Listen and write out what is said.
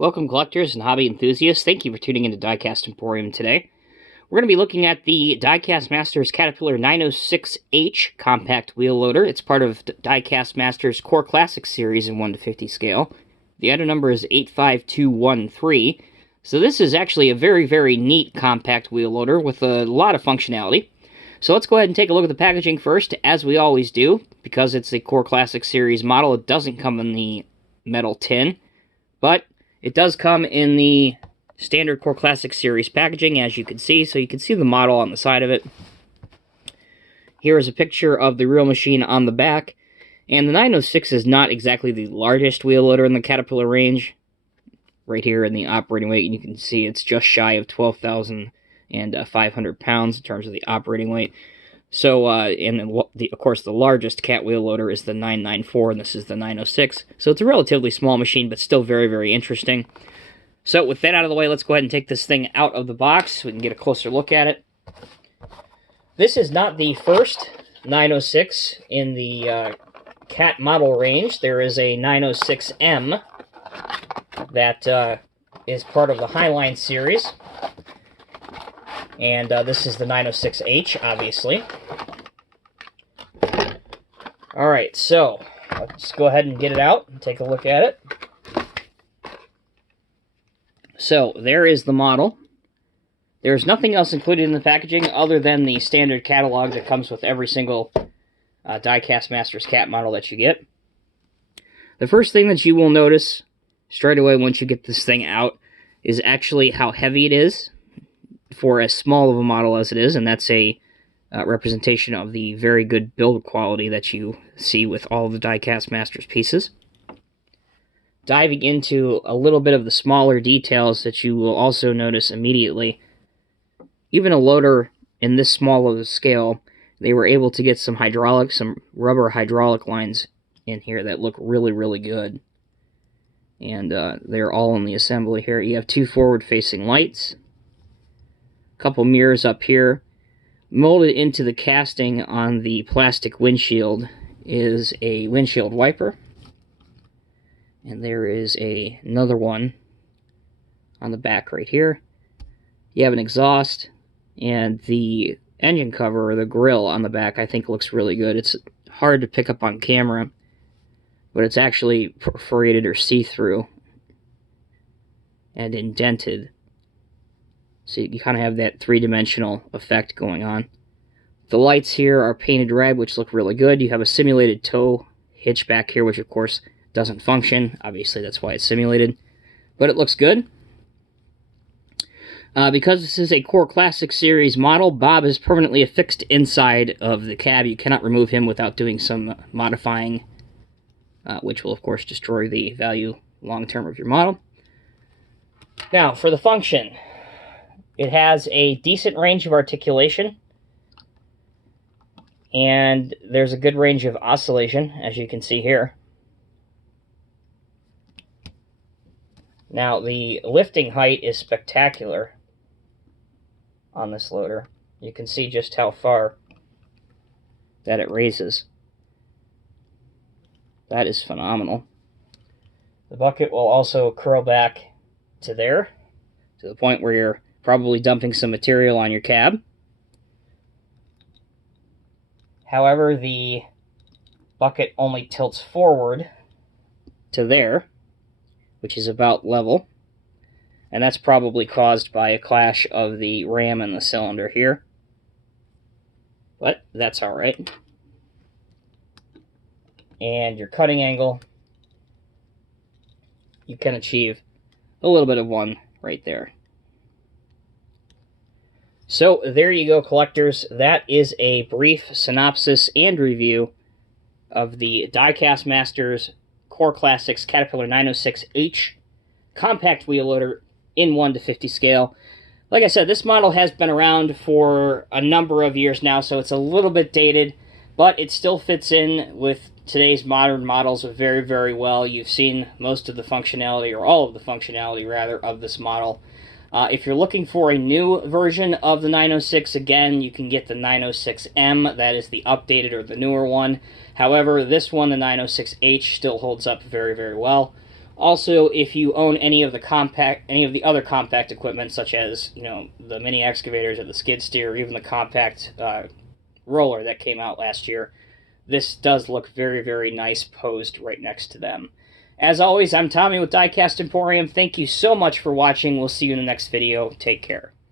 Welcome, collectors and hobby enthusiasts. Thank you for tuning into Diecast Emporium today. We're going to be looking at the Diecast Masters Caterpillar 906H compact wheel loader. It's part of Diecast Masters Core Classic series in 1:50 scale. The item number is 85213. So this is actually a very, very neat compact wheel loader with a lot of functionality. So let's go ahead and take a look at the packaging first, as we always do. Because it's a Core Classic series model, it doesn't come in the metal tin, but it does come in the standard Core Classic series packaging, as you can see. So you can see the model on the side of it. Here is a picture of the real machine on the back. And the 906 is not exactly the largest wheel loader in the Caterpillar range. Right here in the operating weight, you can see it's just shy of 12,500 pounds in terms of the operating weight. So, of course, the largest cat wheel loader is the 994, and this is the 906. So it's a relatively small machine, but still very, very interesting. So with that out of the way, let's go ahead and take this thing out of the box so we can get a closer look at it. This is not the first 906 in the cat model range. There is a 906M that is part of the Highline series. And this is the 906H, obviously. Alright, so let's go ahead and get it out and take a look at it. So, there is the model. There's nothing else included in the packaging other than the standard catalog that comes with every single Diecast Masters cat model that you get. The first thing that you will notice straight away once you get this thing out is actually how heavy it is for as small of a model as it is, and that's a representation of the very good build quality that you see with all the Diecast Masters pieces. Diving into a little bit of the smaller details that you will also notice immediately, even a loader in this small of a scale, they were able to get some rubber hydraulic lines in here that look really, really good. And they're all in the assembly here. You have two forward-facing lights, couple mirrors up here. Molded into the casting on the plastic windshield is a windshield wiper. And there is another one on the back right here. You have an exhaust, and the engine cover, or the grille on the back, I think looks really good. It's hard to pick up on camera, but it's actually perforated or see-through and indented. So you kind of have that three-dimensional effect going on. The lights here are painted red, which look really good. You have a simulated tow hitch back here, which of course doesn't function. Obviously, that's why it's simulated. But it looks good. Because this is a Core Classic series model, Bob is permanently affixed inside of the cab. You cannot remove him without doing some modifying, which will of course destroy the value long-term of your model. Now, for the function, it has a decent range of articulation, and there's a good range of oscillation, as you can see here. Now, the lifting height is spectacular on this loader. You can see just how far that it raises. That is phenomenal. The bucket will also curl back to there, to the point where you're probably dumping some material on your cab. However, the bucket only tilts forward to there, which is about level. And that's probably caused by a clash of the ram and the cylinder here. But that's alright. And your cutting angle, you can achieve a little bit of one right there. So, there you go, collectors. That is a brief synopsis and review of the Diecast Masters Core Classics Caterpillar 906H compact wheel loader in 1:50 scale. Like I said, this model has been around for a number of years now, so it's a little bit dated, but it still fits in with today's modern models very, very well. You've seen most of the functionality, or all of the functionality, rather, of this model. If you're looking for a new version of the 906, again, you can get the 906M. That is the updated or the newer one. However, this one, the 906H, still holds up very, very well. Also, if you own any of the other compact equipment, such as the mini excavators or the skid steer, or even the compact roller that came out last year, this does look very, very nice posed right next to them. As always, I'm Tommy with Diecast Emporium. Thank you so much for watching. We'll see you in the next video. Take care.